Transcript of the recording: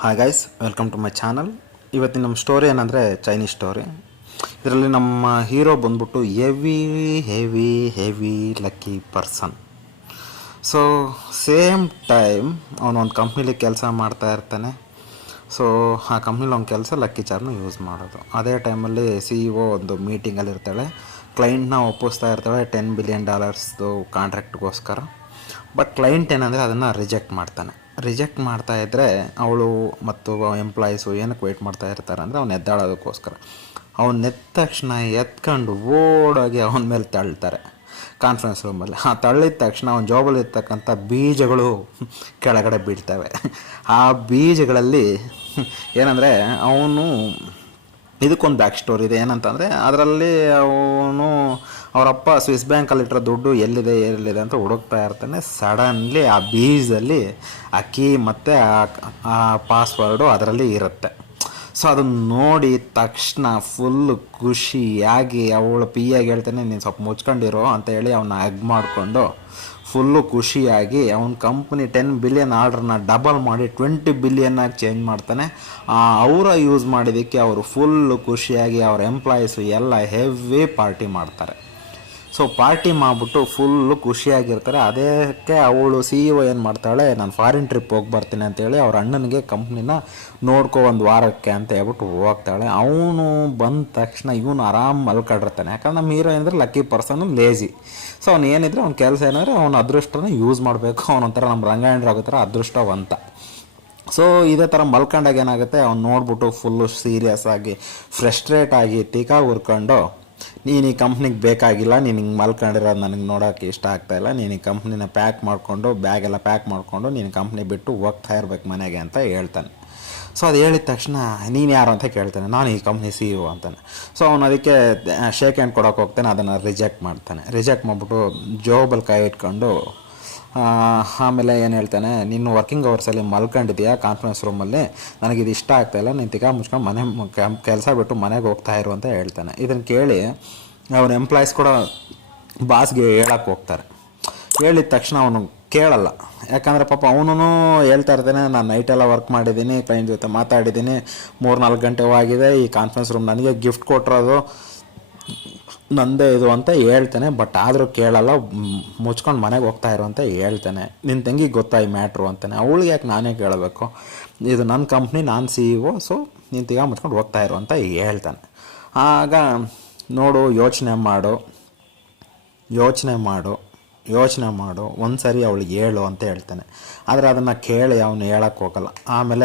Hi guys, welcome to my channel. ಇವತ್ತಿನ ನಮ್ಮ story ಏನಂದರೆ ಚೈನೀಸ್ ಸ್ಟೋರಿ. ಇದರಲ್ಲಿ ನಮ್ಮ ಹೀರೋ ಬಂದ್ಬಿಟ್ಟು heavy lucky person. So same time ಅವನೊಂದು ಕಂಪ್ನಿಲಿ ಕೆಲಸ ಮಾಡ್ತಾ ಇರ್ತಾನೆ. ಸೊ ಆ ಕಂಪ್ನಿಲಿ ಅವ್ನ ಕೆಲಸ ಲಕ್ಕಿ ಚಾರ್ನ ಯೂಸ್ ಮಾಡೋದು. ಅದೇ ಟೈಮಲ್ಲಿ CEO ಒಂದು ಮೀಟಿಂಗಲ್ಲಿ ಇರ್ತಾಳೆ. ಕ್ಲೈಂಟ್ನ ಒಪ್ಪಿಸ್ತಾ ಇರ್ತಾಳೆ $10 ಬಿಲಿಯನ್ ಕಾಂಟ್ರಾಕ್ಟ್ಗೋಸ್ಕರ. ಬಟ್ ಕ್ಲೈಂಟ್ ಏನಂದರೆ ಅದನ್ನು ರಿಜೆಕ್ಟ್ ಮಾಡ್ತಾನೆ. ರಿಜೆಕ್ಟ್ ಮಾಡ್ತಾಯಿದ್ರೆ ಅವಳು ಮತ್ತು ಎಂಪ್ಲಾಯೀಸು ಏನಕ್ಕೆ ವೆಯ್ಟ್ ಮಾಡ್ತಾ ಇರ್ತಾರೆ ಅಂದರೆ ಅವ್ನು ಎದ್ದಾಡೋದಕ್ಕೋಸ್ಕರ. ಅವ್ನು ಎದ್ದ ತಕ್ಷಣ ಎತ್ಕೊಂಡು ಓಡೋಗಿ ಅವನ ಮೇಲೆ ತಳ್ತಾರೆ ಕಾನ್ಫರೆನ್ಸ್ ರೂಮಲ್ಲಿ. ಆ ತಳ್ಳಿದ ತಕ್ಷಣ ಅವನ ಜಾಬಲ್ಲಿ ಇರ್ತಕ್ಕಂಥ ಬೀಜಗಳು ಕೆಳಗಡೆ ಬೀಳ್ತವೆ. ಆ ಬೀಜಗಳಲ್ಲಿ ಏನಂದರೆ ಅವನು ಇದಕ್ಕೊಂದು ಬ್ಯಾಕ್ ಸ್ಟೋರಿ ಇದೆ. ಏನಂತಂದರೆ ಅದರಲ್ಲಿ ಅವನು ಅವರಪ್ಪ ಸ್ವಿಸ್ ಬ್ಯಾಂಕಲ್ಲಿಟ್ಟಿರೋ ದುಡ್ಡು ಎಲ್ಲಿದೆ ಅಂತ ಹುಡುಕ್ತಾ ಇರ್ತಾನೆ. ಸಡನ್ಲಿ ಆ ಬೀಜದಲ್ಲಿ ಆ ಕೀ ಮತ್ತು ಆ ಪಾಸ್ವರ್ಡು ಅದರಲ್ಲಿ ಇರುತ್ತೆ. ಸೊ ಅದನ್ನು ನೋಡಿ ತಕ್ಷಣ ಫುಲ್ಲು ಖುಷಿಯಾಗಿ ಅವಳು ಪಿಯಾಗಿ ಹೇಳ್ತಾನೆ, ನೀನು ಸ್ವಲ್ಪ ಮುಚ್ಕೊಂಡಿರೋ ಅಂತ ಹೇಳಿ ಅವನ್ನ ಹಗ್ ಮಾಡಿಕೊಂಡು ಫುಲ್ಲು ಖುಷಿಯಾಗಿ ಅವನ ಕಂಪ್ನಿ $10 ಬಿಲಿಯನ್ ಆರ್ಡ್ರನ್ನ ಡಬಲ್ ಮಾಡಿ $20 ಬಿಲಿಯನ್ನಾಗಿ ಚೇಂಜ್ ಮಾಡ್ತಾನೆ. ಅವರ ಯೂಸ್ ಮಾಡಿದ್ದಕ್ಕೆ ಅವರು ಫುಲ್ಲು ಖುಷಿಯಾಗಿ ಅವ್ರ ಎಂಪ್ಲಾಯೀಸು ಎಲ್ಲ ಹೆವಿ ಪಾರ್ಟಿ ಮಾಡ್ತಾರೆ. ಸೊ ಪಾರ್ಟಿ ಮಾಡಿಬಿಟ್ಟು ಫುಲ್ಲು ಖುಷಿಯಾಗಿರ್ತಾರೆ. ಅದಕ್ಕೆ ಅವಳು CEO ಏನು ಮಾಡ್ತಾಳೆ, ನಾನು ಫಾರಿನ್ ಟ್ರಿಪ್ ಹೋಗಿ ಬರ್ತೀನಿ ಅಂತೇಳಿ ಅವ್ರ ಅಣ್ಣನಿಗೆ ಕಂಪ್ನಿನ ನೋಡ್ಕೊ ಒಂದು ವಾರಕ್ಕೆ ಅಂತ ಹೇಳ್ಬಿಟ್ಟು ಹೋಗ್ತಾಳೆ. ಅವನು ಬಂದ ತಕ್ಷಣ ಇವನು ಆರಾಮ್ ಮಲ್ಕೊಂಡಿರ್ತಾನೆ. ಯಾಕಂದ್ರೆ ನಮ್ಮ ಹೀರೋ ಏನಂದರೆ ಲಕ್ಕಿ ಪರ್ಸನು, ಲೇಜಿ. ಸೊ ಅವ್ನು ಏನಿದ್ರೆ ಅವ್ನ ಕೆಲಸ ಏನಂದರೆ ಅವ್ನ ಅದೃಷ್ಟನ ಯೂಸ್ ಮಾಡಬೇಕು. ಅವನೊಂಥರ ನಮ್ಮ ರಂಗಾಯಣರು ಆಗೋ ಥರ ಅದೃಷ್ಟವಂತ. ಸೊ ಇದೇ ಥರ ಮಲ್ಕೊಂಡಾಗ ಏನಾಗುತ್ತೆ, ಅವ್ನು ನೋಡ್ಬಿಟ್ಟು ಫುಲ್ಲು ಸೀರಿಯಸ್ ಆಗಿ ಫ್ರಸ್ಟ್ರೇಟ್ ಆಗಿ ತೀಕಾ ಉರ್ಕೊಂಡು, ನೀನು ಈ ಕಂಪ್ನಿಗೆ ಬೇಕಾಗಿಲ್ಲ, ನೀನು ಹಿಂಗೆ ಮಲ್ಕೊಂಡಿರೋದು ನನಗೆ ನೋಡೋಕ್ಕೆ ಇಷ್ಟ ಆಗ್ತಾಯಿಲ್ಲ, ನೀನು ಈ ಕಂಪ್ನಿನ ಪ್ಯಾಕ್ ಮಾಡಿಕೊಂಡು ಬ್ಯಾಗೆಲ್ಲ ಪ್ಯಾಕ್ ಮಾಡಿಕೊಂಡು ನೀನು ಕಂಪ್ನಿ ಬಿಟ್ಟು ಹೋಗ್ತಾ ಇರ್ಬೇಕು ಮನೆಗೆ ಅಂತ ಹೇಳ್ತಾನೆ. ಸೊ ಅದು ಹೇಳಿದ ತಕ್ಷಣ ನೀನು ಯಾರು ಅಂತ ಕೇಳ್ತಾನೆ. ನಾನು ಈ ಕಂಪ್ನಿ CEO ಅಂತಾನೆ. ಸೊ ಅವನು ಅದಕ್ಕೆ ಶೇಕ್ ಹ್ಯಾಂಡ್ ಕೊಡೋಕೆ ಹೋಗ್ತಾನೆ, ಅದನ್ನು ರಿಜೆಕ್ಟ್ ಮಾಡ್ತಾನೆ. ರಿಜೆಕ್ಟ್ ಮಾಡಿಬಿಟ್ಟು ಜಾಬಲ್ಲಿ ಕೈ ಇಟ್ಕೊಂಡು ಆಮೇಲೆ ಏನು ಹೇಳ್ತಾನೆ, ನೀನು ವರ್ಕಿಂಗ್ ಅವರ್ಸಲ್ಲಿ ಮಲ್ಕೊಂಡಿದ್ಯಾ ಕಾನ್ಫರೆನ್ಸ್ ರೂಮಲ್ಲಿ, ನನಗಿದು ಇಷ್ಟ ಆಗ್ತಾಯಿಲ್ಲ, ನೀನು ತಿಕ್ಕ ಮುಚ್ಕೊಂಡು ಮನೆ ಕೆಲಸ ಬಿಟ್ಟು ಮನೆಗೆ ಹೋಗ್ತಾ ಇರು ಅಂತ ಹೇಳ್ತಾನೆ. ಇದನ್ನು ಕೇಳಿ ಅವ್ರ ಎಂಪ್ಲಾಯೀಸ್ ಕೂಡ ಬಾಸ್ಗೆ ಹೇಳಕ್ಕೆ ಹೋಗ್ತಾರೆ. ಹೇಳಿದ ತಕ್ಷಣ ಅವನು ಕೇಳಲ್ಲ. ಯಾಕಂದರೆ ಪಾಪ ಅವನು ಹೇಳ್ತಾ ಇರ್ತಾನೆ, ನಾನು ನೈಟೆಲ್ಲ ವರ್ಕ್ ಮಾಡಿದ್ದೀನಿ, ಕ್ಲೈಂಟ್ ಜೊತೆ ಮಾತಾಡಿದ್ದೀನಿ, 3-4 ಗಂಟೆ ಆಗಿದೆ, ಈ ಕಾನ್ಫರೆನ್ಸ್ ರೂಮ್ ನನಗೆ ಗಿಫ್ಟ್ ಕೊಟ್ಟಿರೋದು ನಂದೇ ಇದು ಅಂತ ಹೇಳ್ತಾನೆ. ಬಟ್ ಆದರೂ ಕೇಳಲ್ಲ, ಮುಚ್ಕೊಂಡು ಮನೆಗೆ ಹೋಗ್ತಾ ಇರು ಅಂತ ಹೇಳ್ತಾನೆ. ನಿನ್ನ ತಂಗಿಗೆ ಗೊತ್ತಾ ಈ ಮ್ಯಾಟ್ರು ಅಂತಾನೆ. ಅವಳಿಗೆ ಯಾಕೆ ನಾನೇ ಕೇಳಬೇಕು, ಇದು ನನ್ನ ಕಂಪ್ನಿ, ನಾನು CEO, ಸೊ ನೀನು ತಿಗ ಮುಚ್ಕೊಂಡು ಹೋಗ್ತಾ ಇರು ಅಂತ ಹೇಳ್ತಾನೆ. ಆಗ ನೋಡು, ಯೋಚನೆ ಮಾಡು ಒಂದು ಸರಿ ಅವಳಿಗೆ ಹೇಳು ಅಂತ ಹೇಳ್ತಾನೆ. ಆದರೆ ಅದನ್ನು ಕೇಳಿ ಅವನು ಹೇಳಕ್ಕೆ ಹೋಗಲ್ಲ. ಆಮೇಲೆ